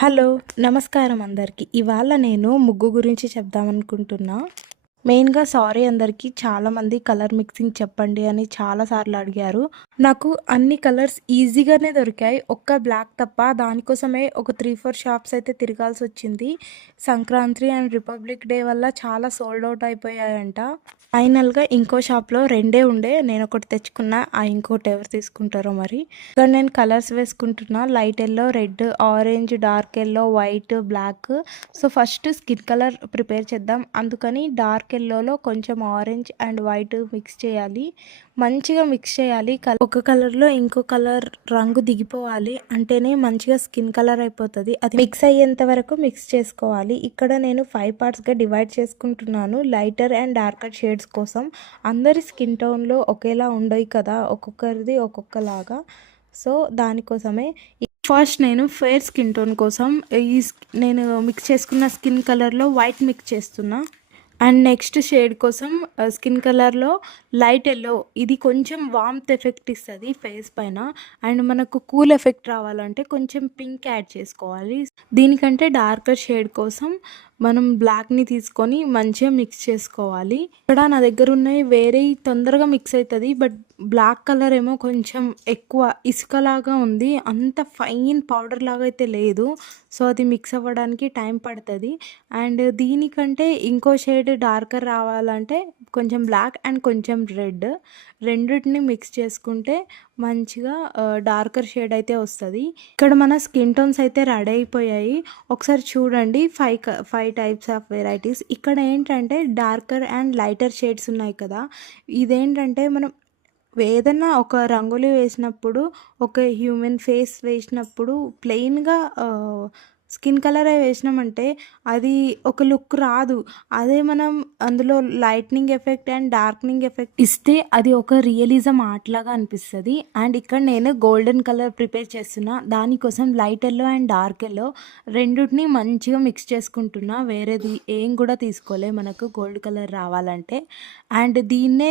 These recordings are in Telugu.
హలో! నమస్కారం అందరికి. ఇవాళ నేను ముగ్గు గురించి చెప్దామనుకుంటున్నా. మెయిన్‌గా సారీ అందరికి. చాలామంది కలర్ మిక్సింగ్ చెప్పండి అని చాలా సార్లు అడిగారు. నాకు అన్ని కలర్స్ ఈజీగానే దొరికాయి. ఒక్క బ్లాక్ తప్ప. దానికోసమే ఒక 3, 4 షాప్స్ అయితే తిరగాల్సొచ్చింది. సంక్రాంతి అండ్ రిపబ్లిక్ డే వల్ల చాలా సోల్డ్ అవుట్ అయిపోయాయంట. ఫైనల్‌గా ఇంకో షాప్‌లో 2 ఉండే. నేనొకటి తెచ్చుకున్నా. ఇంకోటి ఎవరు తీసుకుంటారో మరి. ఇక్కడ నేను కలర్స్ వేసుకుంటున్నా. Light yellow, red, orange, dark yellow, white, black. So, first skin colour prepare చేద్దాం. అందుకని డార్క్ యెల్లోలో కొంచెం ఆరెంజ్ అండ్ వైట్ మిక్స్ చేయాలి. మంచిగా మిక్స్ చేయాలి. ఒక కలర్‌లో ఇంకో కలర్ రంగు దిగిపోవాలి. అంటేనే మంచిగా స్కిన్ కలర్ అయిపోతది. అది మిక్స్ అయ్యేంత వరకు మిక్స్ చేసుకోవాలి. ఇక్కడ నేను 5 పార్ట్స్‌గా డివైడ్ చేసుకుంటున్నాను. లైటర్ అండ్ డార్కర్ షేడ్స్ కోసం. అందరి స్కిన్ టోన్‌లో ఒకేలా ఉండవు కదా! ఒక్కొక్కరిది ఒక్కొక్కలాగా. సో, దానికోసమే ఫస్ట్ నేను ఫెయిర్ స్కిన్ టోన్ కోసం నేను మిక్స్ చేసుకున్న స్కిన్ కలర్‌లో వైట్ మిక్స్ చేస్తున్నా. అండ్ నెక్స్ట్ షేడ్ కోసం స్కిన్ కలర్‌లో లైట్ యెల్లో. ఇది కొంచెం వార్మ్త్ ఎఫెక్ట్ ఇస్తది ఫేస్ పైన. అండ్ మనకు కూల్ ఎఫెక్ట్ రావాలంటే కొంచెం పింక్ యాడ్ చేసుకోవాలి. దీనికంటే డార్కర్ షేడ్ కోసం మనం బ్లాక్‌ని తీసుకొని మంచిగా మిక్స్ చేసుకోవాలి. ఇక్కడ నా దగ్గర ఉన్నయి వేరేయి తొందరగా మిక్స్ అయితది. బట్ బ్లాక్ కలర్ ఏమో కొంచెం ఎక్కువ ఇసుకలాగా ఉంది. అంత ఫైన్ పౌడర్ లాగా అయితే లేదు. సో, అది మిక్స్ అవ్వడానికి టైం పడతది. అండ్ దీనికంటే ఇంకో షేడ్ డార్కర్ రావాలంటే కొంచెం బ్లాక్ అండ్ కొంచెం రెడ్ రెండిటిని మిక్స్ చేసుకుంటే మంచిగా డార్కర్ షేడ్ అయితే వస్తది. ఇక్కడ మన స్కిన్ టోన్స్ అయితే రెడీ అయిపోయాయి. ఒకసారి చూడండి 5 టైప్స్ ఆఫ్ వెరైటీస్. ఇక్కడ ఏంటంటే డార్కర్ అండ్ లైటర్ షేడ్స్ ఉన్నాయి కదా! ఇదేంటంటే మనం ఏదన్నా ఒక రంగోలి వేసినప్పుడు, ఒక హ్యూమన్ ఫేస్ వేసినప్పుడు ప్లెయిన్‌గా స్కిన్ కలరే వేసినామంటే అది ఒక లుక్ రాదు. అదే మనం అందులో lightning effect and darkening effect ఇస్తే అది ఒక రియలిజం ఆర్ట్‌లాగా అనిపిస్తది. అండ్ ఇక్కడ నేను గోల్డెన్ కలర్ ప్రిపేర్ చేస్తున్నా. దానికోసం light yellow and dark yellow రెండిటిని మంచిగా మిక్స్ చేసుకుంటున్నా. వేరేది ఏం కూడా తీసుకోలే మనకు గోల్డ్ కలర్ రావాలంటే. అండ్ దీన్నే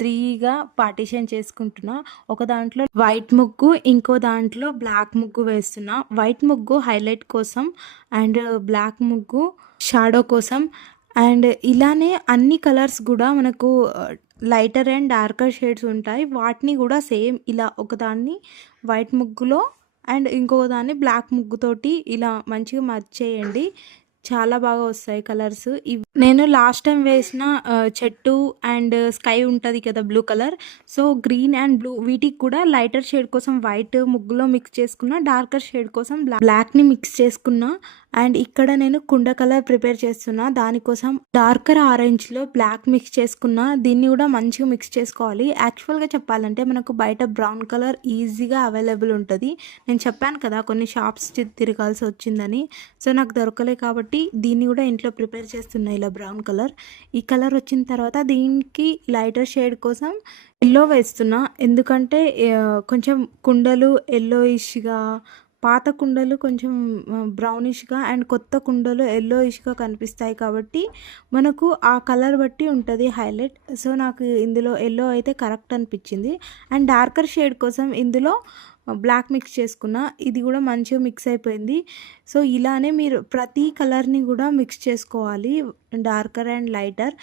3గా పార్టిషన్ చేసుకుంటున్నా. ఒక దాంట్లో వైట్ ముగ్గు, ఇంకో దాంట్లో బ్లాక్ ముగ్గు వేస్తున్నా. వైట్ ముగ్గు హైలైట్ కోసం అండ్ బ్లాక్ ముగ్గు షాడో కోసం. అండ్ ఇలానే అన్ని కలర్స్ కూడా మనకు లైటర్ అండ్ డార్కర్ షేడ్స్ ఉంటాయి. వాటిని కూడా సేమ్ ఇలా ఒకదాన్ని వైట్ ముగ్గులో అండ్ ఇంకొక దాన్ని బ్లాక్ ముగ్గుతోటి ఇలా మంచిగా మర్జ్ చేయండి. చాలా బాగా వస్తాయి కలర్స్. నేను లాస్ట్ టైం వేసిన చెట్టు అండ్ స్కై ఉంటది కదా! Blue colour. So, green and blue వీటికి కూడా లైటర్ షేడ్ కోసం వైట్ ముగ్గులో మిక్స్ చేసుకున్నా. డార్కర్ షేడ్ కోసం బ్లాక్‌ని మిక్స్ చేసుకున్నా. అండ్ ఇక్కడ నేను కుండ కలర్ ప్రిపేర్ చేస్తున్నా. దానికోసం డార్కర్ ఆరెంజ్‌లో బ్లాక్ మిక్స్ చేసుకున్నా. దీన్ని కూడా మంచిగా మిక్స్ చేసుకోవాలి. యాక్చువల్‌గా చెప్పాలంటే మనకు బయట బ్రౌన్ కలర్ ఈజీగా అవైలబుల్ ఉంటది. నేను చెప్పాను కదా! కొన్ని షాప్స్ తిరగాల్సి వచ్చిందని. సో, నాకు దొరకలే కాబట్టి దీన్ని కూడా ఇంట్లో ప్రిపేర్ చేస్తున్నా ఇలా బ్రౌన్ కలర్. ఈ కలర్ వచ్చిన తర్వాత దీనికి లైటర్ షేడ్ కోసం యెల్లో వేస్తున్నా. ఎందుకంటే కొంచెం కుండలు యెల్లోయిష్‌గా, పాత కుండలు కొంచెం బ్రౌనిష్‌గా అండ్ కొత్త కుండలు యెల్లోయిష్‌గా కనిపిస్తాయి కాబట్టి మనకు ఆ కలర్ బట్టి ఉంటది హైలైట్. సో, నాకు ఇందులో యెల్లో అయితే కరెక్ట్ అనిపించింది. అండ్ డార్కర్ షేడ్ కోసం ఇందులో బ్లాక్ మిక్స్ చేసుకున్నా. ఇది కూడా మంచిగా మిక్స్ అయిపోయింది. సో, ఇలానే మీరు ప్రతి కలర్‌ని కూడా మిక్స్ చేసుకోవాలి. Darker and lighter.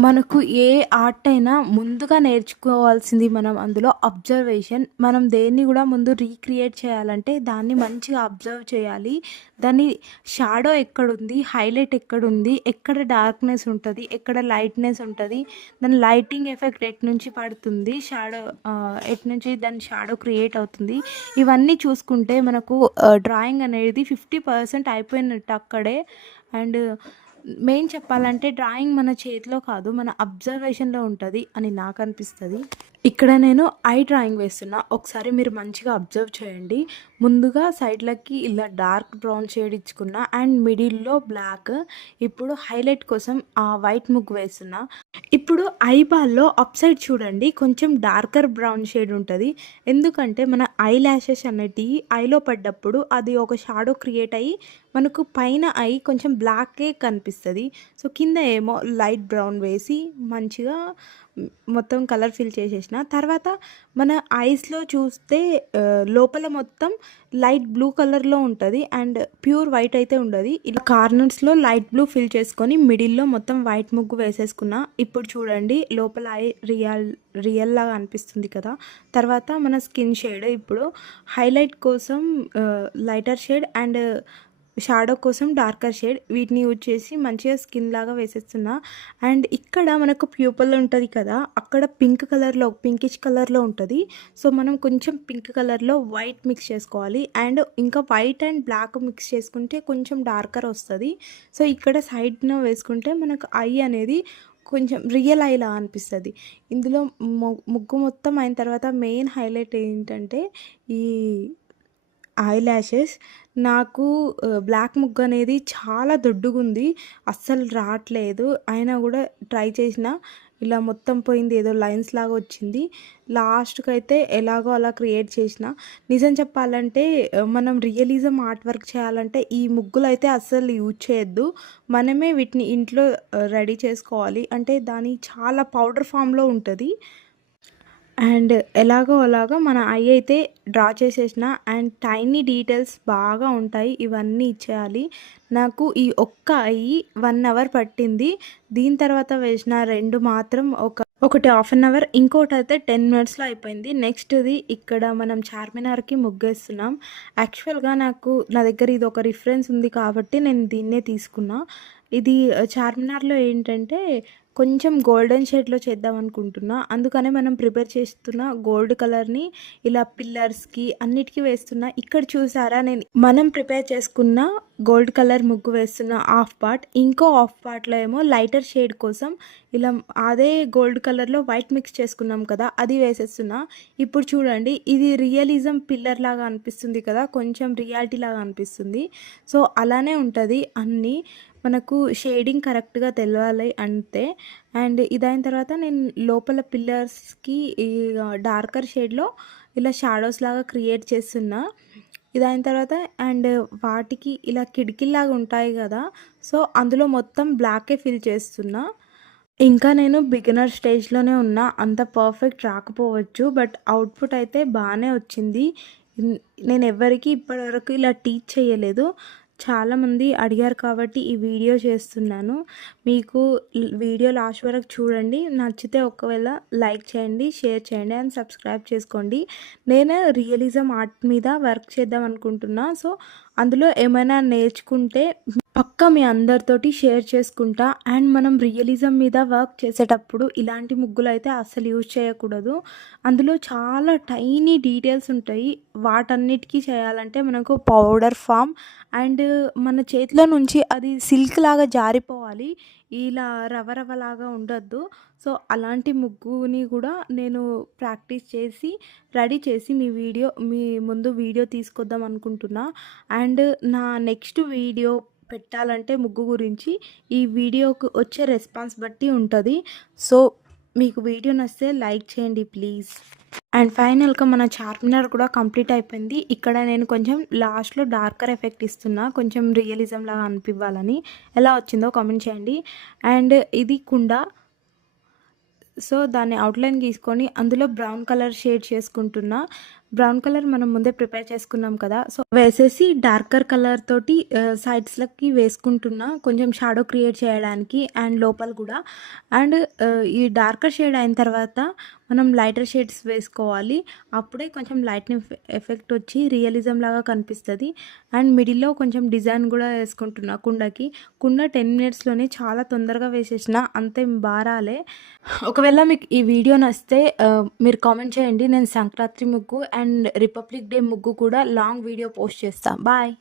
మనకు ఏ ఆర్ట్ అయినా ముందుగా నేర్చుకోవాల్సింది మనం అందులో అబ్జర్వేషన్. మనం దేన్ని కూడా ముందు రీక్రియేట్ చేయాలంటే దాన్ని మంచిగా అబ్జర్వ్ చేయాలి. దాని షాడో ఎక్కడుంది, హైలైట్ ఎక్కడుంది, ఎక్కడ డార్క్‌నెస్ ఉంటది, ఎక్కడ లైట్‌నెస్ ఉంటది, దాని లైటింగ్ ఎఫెక్ట్ ఎటునుంచి పడుతుంది, ఎటునుంచి దాని షాడో క్రియేట్ అవుతుంది. ఇవన్నీ చూసుకుంటే మనకు డ్రాయింగ్ అనేది 50% అయిపోయినట్టు అక్కడే. అండ్ మెయిన్ చెప్పాలంటే డ్రాయింగ్ మన చేతిలో కాదు, మన అబ్జర్వేషన్‌లో ఉంటది అని నాకు అనిపిస్తది. ఇక్కడ నేను ఐ డ్రాయింగ్ వేస్తున్నా. ఒకసారి మీరు మంచిగా అబ్జర్వ్ చేయండి. ముందుగా సైడ్‌లకి ఇలా డార్క్ బ్రౌన్ షేడ్ ఇచ్చుకున్నా అండ్ మిడిల్‌లో బ్లాక్. ఇప్పుడు హైలైట్ కోసం వైట్ ముగ్గు వేస్తున్నా. ఇప్పుడు ఐబాల్‌లో అప్ సైడ్ చూడండి కొంచెం డార్కర్ బ్రౌన్ షేడ్ ఉంటది. ఎందుకంటే మన ఐ లాషెస్ అనేటివి ఐలో పడ్డప్పుడు అది ఒక షాడో క్రియేట్ అయ్యి మనకు పైన ఐ కొంచెం బ్లాకే కనిపిస్తది. సో, కింద ఏమో లైట్ బ్రౌన్ వేసి మంచిగా మొత్తం కలర్ ఫిల్ చేసేసిన. తర్వాత మన ఐస్‌లో చూస్తే లోపల మొత్తం లైట్ బ్లూ కలర్‌లో ఉంటది. అండ్ ప్యూర్ వైట్ అయితే ఉండది. ఇలా కార్నర్స్‌లో లైట్ బ్లూ ఫిల్ చేసుకొని మిడిల్‌లో మొత్తం వైట్ ముగ్గు వేసేసుకున్నా. ఇప్పుడు చూడండి లోపల ఐ రియల్ లాగా అనిపిస్తుంది కదా! తర్వాత మన స్కిన్ షేడ్ ఇప్పుడు హైలైట్ కోసం లైటర్ షేడ్ అండ్ షాడో కోసం డార్కర్ షేడ్ వీటిని యూజ్ చేసి మంచిగా స్కిన్ లాగా వేసేస్తున్నా. అండ్ ఇక్కడ మనకు ప్యూపల్ ఉంటుంది కదా, అక్కడ పింకిష్ కలర్లో ఉంటుంది. సో మనం కొంచెం పింక్ కలర్లో వైట్ మిక్స్ చేసుకోవాలి. అండ్ ఇంకా వైట్ అండ్ బ్లాక్ మిక్స్ చేసుకుంటే కొంచెం డార్కర్ వస్తుంది. సో ఇక్కడ సైడ్న వేసుకుంటే మనకు ఐ అనేది కొంచెం రియల్ ఐలా అనిపిస్తుంది. ఇందులో ముగ్గు మొత్తం అయిన తర్వాత మెయిన్ హైలైట్ ఏంటంటే ఈ ఐ ల్యాషెస్. నాకు బ్లాక్ ముగ్గు అనేది చాలా దొడ్డుగుంది. అస్సలు రావట్లేదు. అయినా కూడా ట్రై చేసిన ఇలా మొత్తం పోయింది. ఏదో లైన్స్ లాగా వచ్చింది. లాస్ట్‌కైతే ఎలాగో అలా క్రియేట్ చేసిన. నిజం చెప్పాలంటే మనం రియలిజం ఆర్ట్ వర్క్ చేయాలంటే ఈ ముగ్గులైతే అస్సలు యూజ్ చేయొద్దు. మనమే వీటిని ఇంట్లో రెడీ చేసుకోవాలి. అంటే దాని చాలా పౌడర్ ఫామ్‌లో ఉంటది. అండ్ ఎలాగో అలాగా మన ఐ అయితే డ్రా చేసేసిన. అండ్ టైనీ డీటెయిల్స్ బాగా ఉంటాయి. ఇవన్నీ ఇచ్చేయాలి. నాకు ఈ ఒక్క ఐ 1 అవర్ పట్టింది. దీని తర్వాత వేసిన 2 మాత్రం ఒకటి హాఫ్ అన్ అవర్, ఇంకోటైతే 10 మినిట్స్‌లో అయిపోయింది. నెక్స్ట్‌ది ఇక్కడ మనం చార్మినార్‌కి ముగ్గేస్తున్నాం. యాక్చువల్‌గా నా దగ్గర ఇది ఒక రిఫరెన్స్ ఉంది కాబట్టి నేను దీన్నే తీసుకున్నా. ఇది చార్మినార్‌లో ఏంటంటే కొంచెం గోల్డెన్ షేడ్‌లో చేద్దాం అనుకుంటున్నా. అందుకనే మనం ప్రిపేర్ చేస్తున్న గోల్డ్ కలర్‌ని ఇలా పిల్లర్స్‌కి అన్నిటికి వేస్తున్నా. ఇక్కడ చూసారా మనం ప్రిపేర్ చేసుకున్న గోల్డ్ కలర్ ముగ్గు వేస్తున్న హాఫ్ పార్ట్. ఇంకో హాఫ్ పార్ట్‌లో ఏమో లైటర్ షేడ్ కోసం ఇలా అదే గోల్డ్ కలర్‌లో వైట్ మిక్స్ చేసుకున్నాం కదా, అది వేసేస్తున్నా. ఇప్పుడు చూడండి ఇది రియలిజం పిల్లర్ లాగా అనిపిస్తుంది కదా, కొంచెం రియాలిటీ లాగా అనిపిస్తుంది. సో అలానే ఉంటుంది అన్నీ. మనకు షేడింగ్ కరెక్ట్‌గా తెలవాలి అంతే. అండ్ ఇదైన తర్వాత నేను లోపల పిల్లర్స్‌కి ఈ డార్కర్ షేడ్‌లో ఇలా షాడోస్ లాగా క్రియేట్ చేస్తున్నా. ఇదైన తర్వాత అండ్ వాటికి ఇలా కిటికీల్లాగా ఉంటాయి కదా, సో అందులో మొత్తం బ్లాకే ఫిల్ చేస్తున్నా. ఇంకా నేను బిగినర్ స్టేజ్‌లోనే ఉన్నా. అంత పర్ఫెక్ట్ రాకపోవచ్చు. బట్ అవుట్‌పుట్ అయితే బాగానే వచ్చింది. నేను ఎవ్వరికీ ఇప్పటివరకు ఇలా టీచ్ చేయలేదు. చాలామంది అడిగారు కాబట్టి ఈ వీడియో చేస్తున్నాను. మీకు వీడియో లాస్ట్ వరకు చూడండి. నచ్చితే ఒకవేళ లైక్ చేయండి, షేర్ చేయండి అండ్ సబ్స్క్రైబ్ చేసుకోండి. నేను రియలిజం ఆర్ట్ మీద వర్క్ చేద్దాం అనుకుంటున్నా. సో అందులో ఏమైనా నేర్చుకుంటే పక్కా మీ అందరితోటి షేర్ చేసుకుంటా. అండ్ మనం రియలిజం మీద వర్క్ చేసేటప్పుడు ఇలాంటి ముగ్గులు అయితే అస్సలు యూజ్ చేయకూడదు. అందులో చాలా టైనీ డీటెయిల్స్ ఉంటాయి. వాటన్నిటికీ చేయాలంటే మనకు పౌడర్ ఫామ్ అండ్ మన చేతిలో నుంచి అది సిల్క్ లాగా జారిపోవాలి. ఇలా రవరవలాగా ఉండొద్దు. సో అలాంటి ముగ్గుని కూడా నేను ప్రాక్టీస్ చేసి రెడీ చేసి మీ ముందు వీడియో తీసుకొద్దాం అనుకుంటున్నా. అండ్ నా నెక్స్ట్ వీడియో పెట్టాలంటే ముగ్గు గురించి ఈ వీడియోకి వచ్చే రెస్పాన్స్ బట్టి ఉంటుంది. సో మీకు వీడియో నచ్చితే లైక్ చేయండి ప్లీజ్. అండ్ ఫైనల్గా మన చార్మినార్ కూడా కంప్లీట్ అయిపోయింది. ఇక్కడ నేను కొంచెం లాస్ట్లో డార్కర్ ఎఫెక్ట్ ఇస్తున్నా, కొంచెం రియలిజం లాగా అనిపివ్వాలని. ఎలా వచ్చిందో కామెంట్ చేయండి. అండ్ ఇది కుండ. సో దాన్ని అవుట్లైన్ గీసుకొని అందులో బ్రౌన్ కలర్ షేడ్ చేసుకుంటున్నా. బ్రౌన్ కలర్ మనం ముందే ప్రిపేర్ చేసుకున్నాం కదా, సో వేసేసి డార్కర్ కలర్ తోటి సైడ్స్లకి వేసుకుంటున్నా కొంచెం షాడో క్రియేట్ చేయడానికి అండ్ లోపల కూడా. అండ్ ఈ డార్కర్ షేడ్ అయిన తర్వాత మనం లైటర్ షేడ్స్ వేసుకోవాలి. అప్పుడే కొంచెం లైట్నింగ్ ఎఫెక్ట్ వచ్చి రియలిజం లాగా కనిపిస్తుంది. అండ్ మిడిల్లో కొంచెం డిజైన్ కూడా వేసుకుంటున్నా. కుండ 10 మినిట్స్లోనే చాలా తొందరగా వేసేసిన, అంతేం బారాలే. ఒకవేళ మీకు ఈ వీడియో నచ్చితే మీరు కామెంట్ చేయండి. నేను సంక్రాంతి ముగ్గు అండ్ రిపబ్లిక్ డే ముగ్గు కూడా లాంగ్ వీడియో పోస్ట్ చేస్తాను. బాయ్.